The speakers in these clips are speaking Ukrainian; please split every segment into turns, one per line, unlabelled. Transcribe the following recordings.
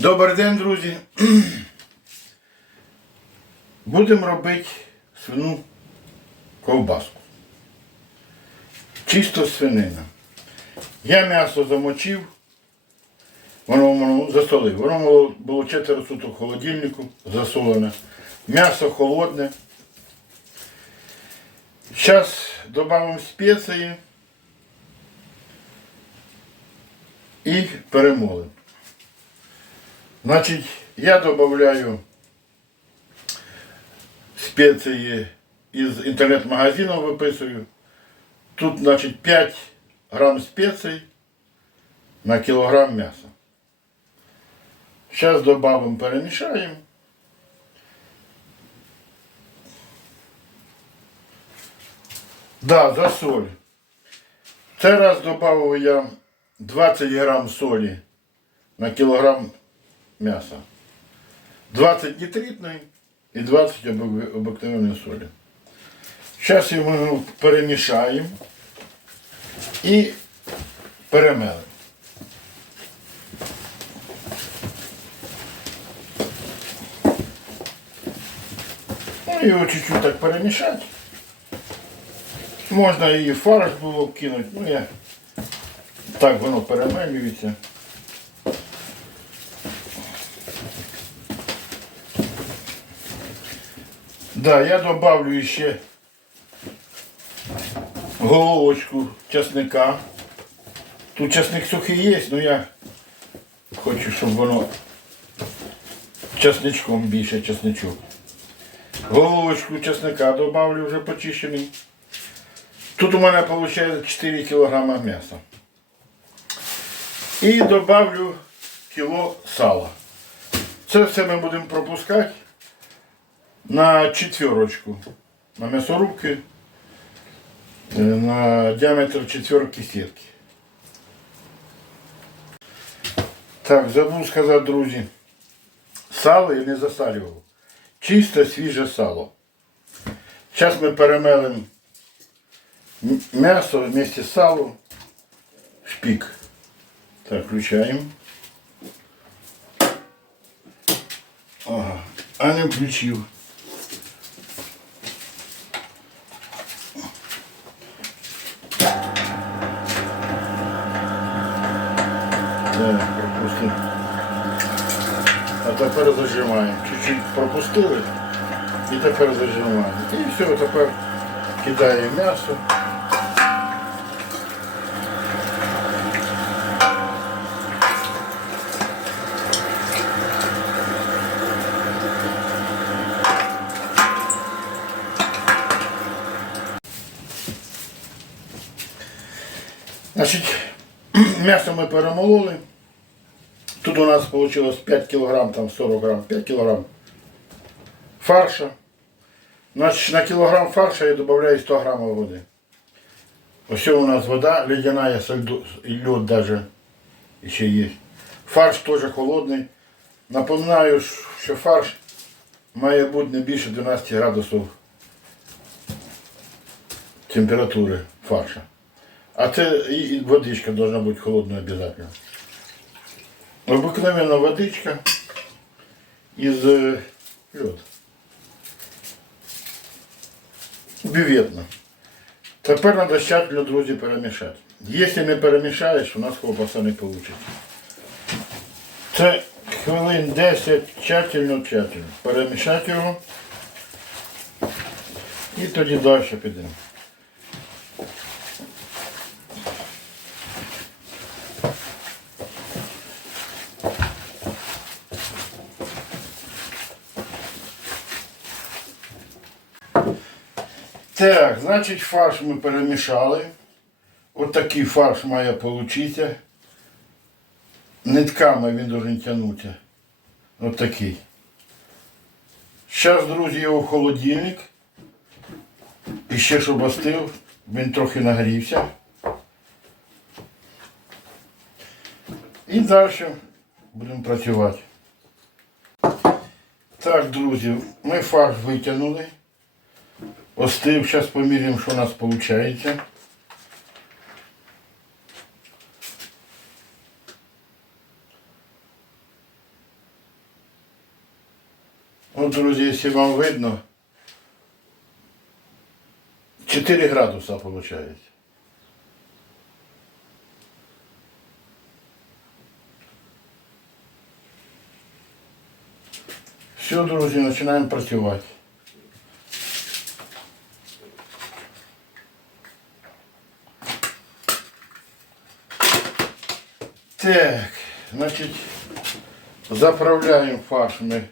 Добрий день, друзі. Будемо робити свину ковбаску. Чисто свинина. Я м'ясо замочив, воно, воно засолив. Воно було, було 4 суток в холодильнику засолене. М'ясо холодне. Зараз додамо спеції і перемолимо. Значить, я додаю спеції із інтернет-магазину виписую. Тут, значить, 5 грам спецій на кілограм м'яса. Зараз додамо, перемішаємо. Да, за соль. Цей раз додав я 20 грам солі на кілограм м'яса. 20 нітритної і 20 обик- обикновеної солі. Зараз його перемішаємо і перемелимо. Ну, його чуть-чуть так перемішати. Можна і фарш було кинути, ну я так воно перемелюється. Да, я добавлю ще головочку чесника. Тут чесник сухий є, але я хочу, щоб воно чесничком більше чесничок. Головочку чесника добавлю вже почищений. Тут у мене виходить 4 кг м'яса. І добавлю кіло сала. Це все ми будемо пропускати на четверочку. На м'ясорубки е, на діаметр четверки сітки. Так, забув сказати, друзі. Сало я не засалював. Чисте свіже сало. Зараз ми перемелимо м'ясо вместе з салом в шпік. Так, включаємо. Ага, а не включив. Пропустив. А тепер зажимаємо. Чуть-чуть пропустили і тепер зажимаємо. І все, тепер кидаємо м'ясо. Значить, м'ясо ми перемололи. У нас вийшло 5 кг, там 40 грам, 5 кг фарша. Значить, на кілограм фарша я додаю 100 грамів води. Ось у нас вода, ледяная, лед даже ще є. Фарш теж холодний. Напоминаю, що фарш має бути не більше 12 градусів температури фарша. А це і водичка должна бути холодною обов'язково. Обыкновенна водичка із е, льоду. Бюветна. Тепер треба тщательно, друзі, перемішати. Якщо не перемішаєш, у нас ковбаса не вийде. Це хвилин 10 тщательно, тщательно. Перемішати його. І тоді далі підемо. Так, значить фарш ми перемішали. От такий фарш має получитися. Нитками він должен тягнутися. От такий. Зараз, друзі, його в холодильник. І ще щоб остив, він трохи нагрівся. І далі будемо працювати. Так, друзі, ми фарш витягнули. Остив, зараз поміряємо, що у нас виходить. От, друзі, якщо вам видно, 4 градуса виходить. Все, друзі, починаємо працювати. Так, значить, заправляємо фарш ми.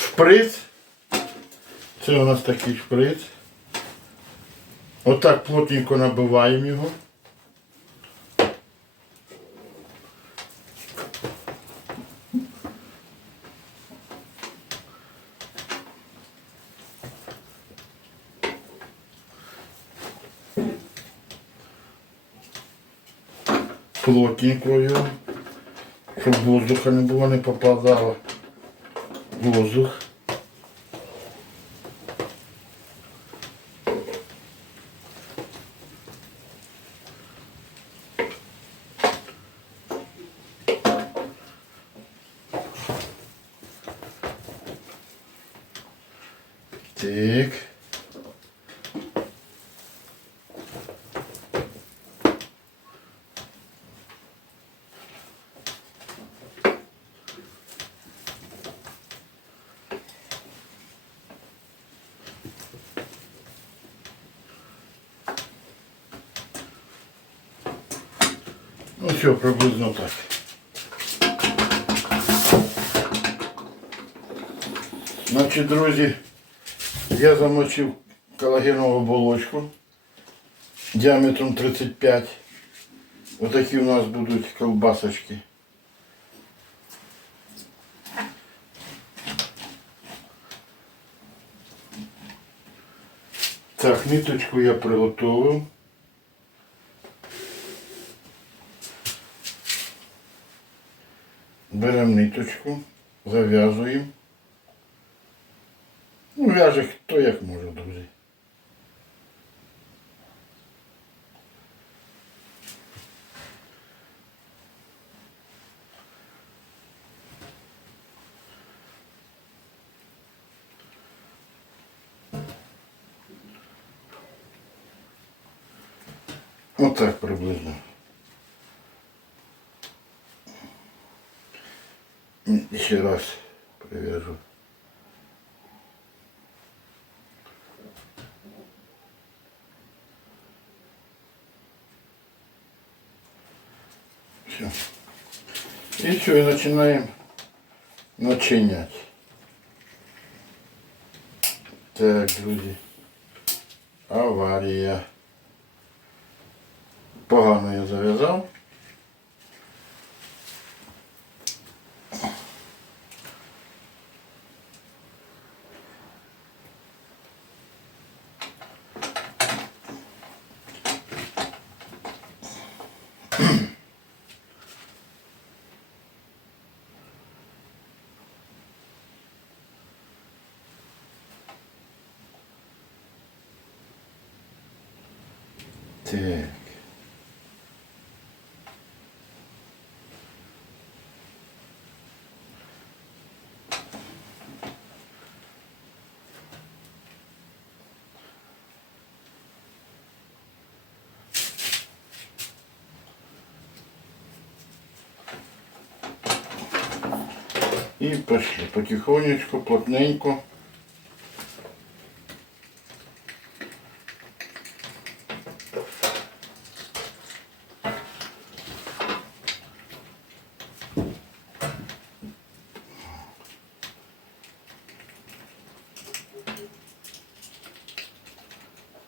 Шприц. Це у нас такий шприц. Отак плотненько набиваємо його. Плотненько його, щоб воздуха не було, не попадало. Воздух. Так. Ну все, приблизно так. Значить, друзі, я замочив колагенову оболочку діаметром 35. Отакі у нас будуть ковбасочки. Так, ниточку я приготовив. Ниточку, зав'язуємо. Ну, в'яже хто як може, друзі. Отак приблизно. М, Ще раз прив'яжу. Все. И все, и начинаем начинять. Так, друзі. Аварія. Погано я зав'язав. Так. І пішли потихонечку, плотненько.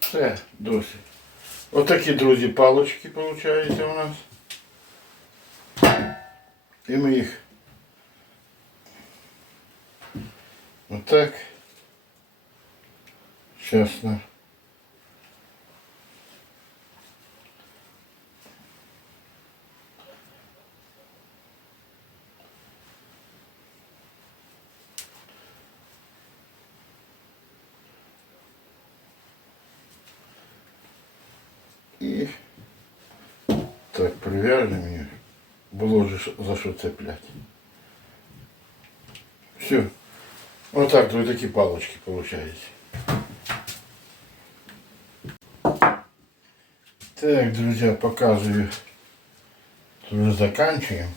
Все, досить. Отакі, друзі, палочки виходить у нас. І ми їх Чесно. І так, прив'яжемо їх було ж за що цеплять. Все. Вот так, вот такие палочки получаются. Так, друзья, показываю. Уже заканчиваем.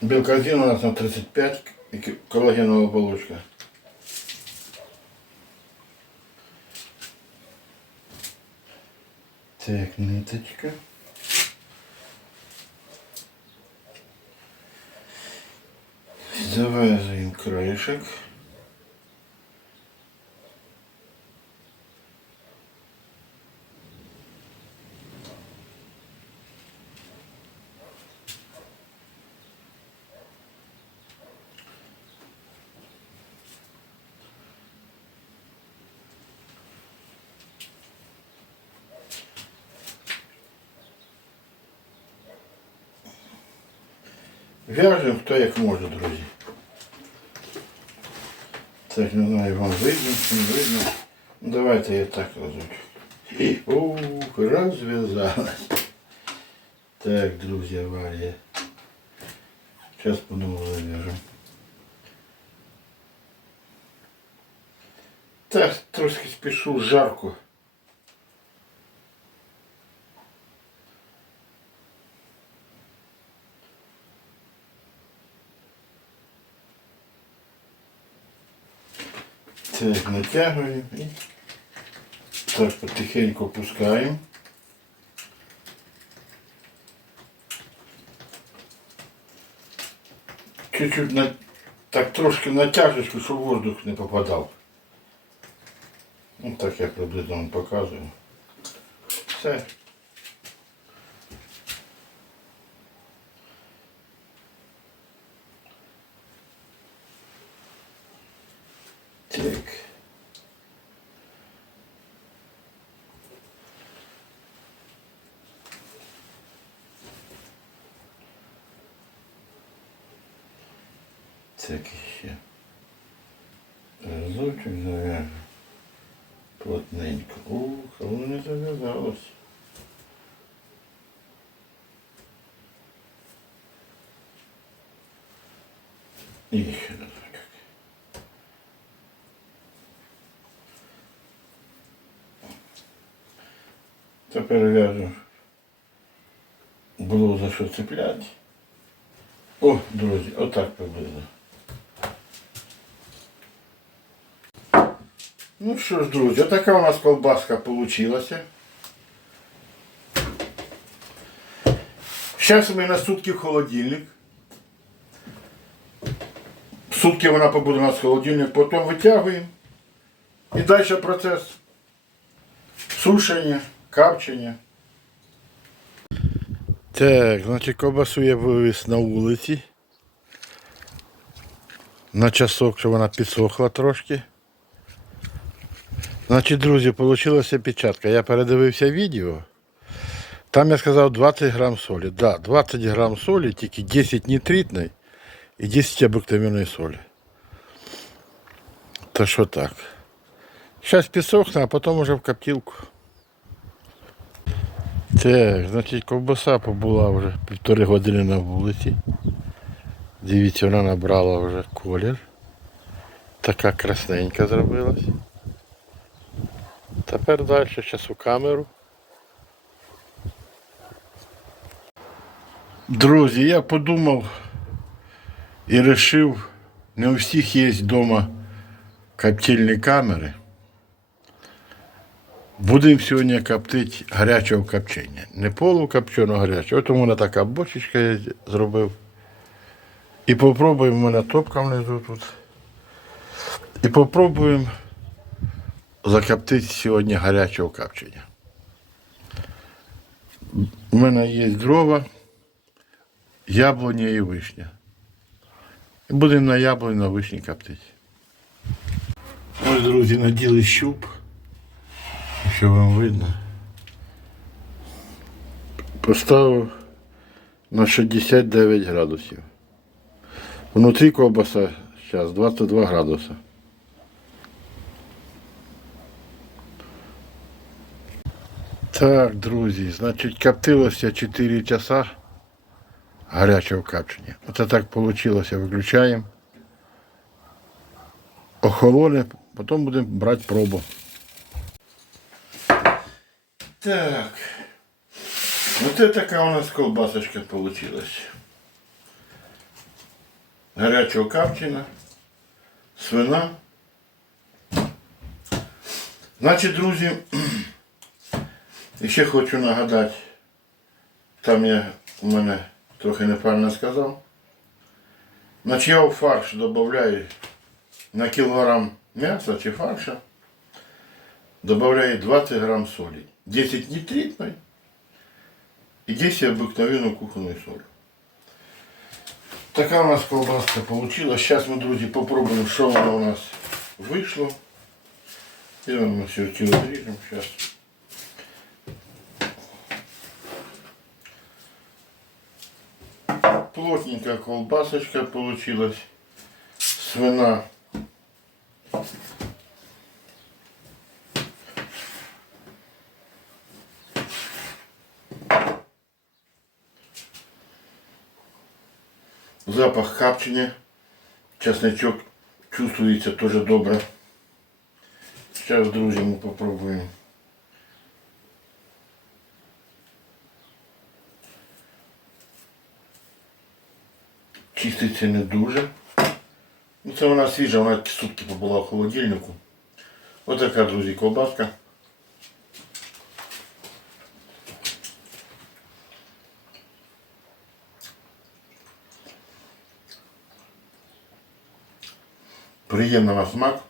Белказин у нас на 35 и к- коллагеновая оболочка. Так, ниточка. Завязываем краешек. Вяжемо хто як може, друзі. Так, не знаю, вам видно, чи не видно. Ну, давайте я так разочек. Ух, розв'язалась. Так, друзі, аварія. Зараз по-новому зав'яжемо. Так, трошки спішу, жарко. Так, натягуємо і так потихеньку опускаємо. Чуть-чуть на, так трошки натяжечку, щоб воздух не попадав. Ну так я приблизно вам показую. Все. Так. Так ще. Разочок зав'яжу. Плотненько. Ух, а не зав'язалось. І ще разочок. В'яжу. Було за що цепляти. О, друзі, отак приблизно. Ну що ж, друзі, така у нас колбаска получилася. Зараз ми на сутки в холодильник. Сутки вона побуде у нас в холодильник, потім витягуємо. І далі процес сушення, капчення. Так, значить ковбасу я вивіз на вулиці. На часок, щоб вона підсохла трошки. Значить, друзі, вийшла печатка. Я передивився відео. Там я сказав 20 грам солі. Да, 20 грам солі, тільки 10 нитритної і 10 обикновенної солі. То що так. Зараз підсохне, а потім уже в коптилку. Так, значить, ковбаса побула вже півтори години на вулиці. Дивіться, вона набрала вже колір. Така красненька зробилась. Тепер далі зараз у камеру. Друзі, я подумав і вирішив, не у всіх є вдома коптильні камери. Будемо сьогодні коптити гарячого копчення. Не полукопченого гарячого. От у мене така бочечка я зробив. І попробуємо, у мене топка внизу тут. І попробуємо закоптити сьогодні гарячого копчення. У мене є дрова, яблуня і вишня. Будемо на яблуні, на вишні коптити. Ось, друзі, наділи щуп. Що вам видно? Поставив на 69 градусів. Внутрі ковбаса зараз 22 градуси. Так, друзі, значить, коптилося 4 часа гарячого капчення. Оце так вийшло, виключаємо. Охолоне, потім будемо брати пробу. Так. Оце така у нас колбасочка получилась. Гарячого капчина, свина. Значить, друзі, ще хочу нагадати, там я у мене трохи неправильно сказав. Значить, я у фарш додаю на кілограм м'яса чи фарша, додаю 20 грам солі. 10 нитритної і 10 обикновенної кухонної солі. Така у нас колбаска получилась. Зараз ми, друзі, попробуємо, що воно у нас вийшло. І ми все тіло ріжемо зараз. Плотненькая колбасочка получилась. Свина. Запах капчення. Чесночок чувствується дуже добре. Зараз, друзі, ми попробуємо. Чиститься не дуже. Ну, це вона свіжа, вона сутки побула в холодильнику. Ось така, друзі, ковбаска. Приємна на смак.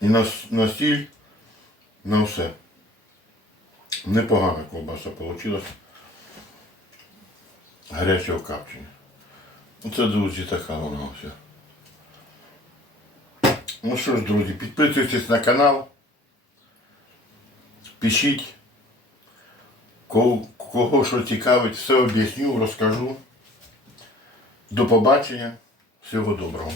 І на, на сіль, на все. Непогана ковбаса вийшла. Гарячого капчення. Оце, друзі, така вона вся. Ну що ж, друзі, підписуйтесь на канал. Пишіть. Кого, кого що цікавить, все об'ясню, розкажу. До побачення. Всього доброго.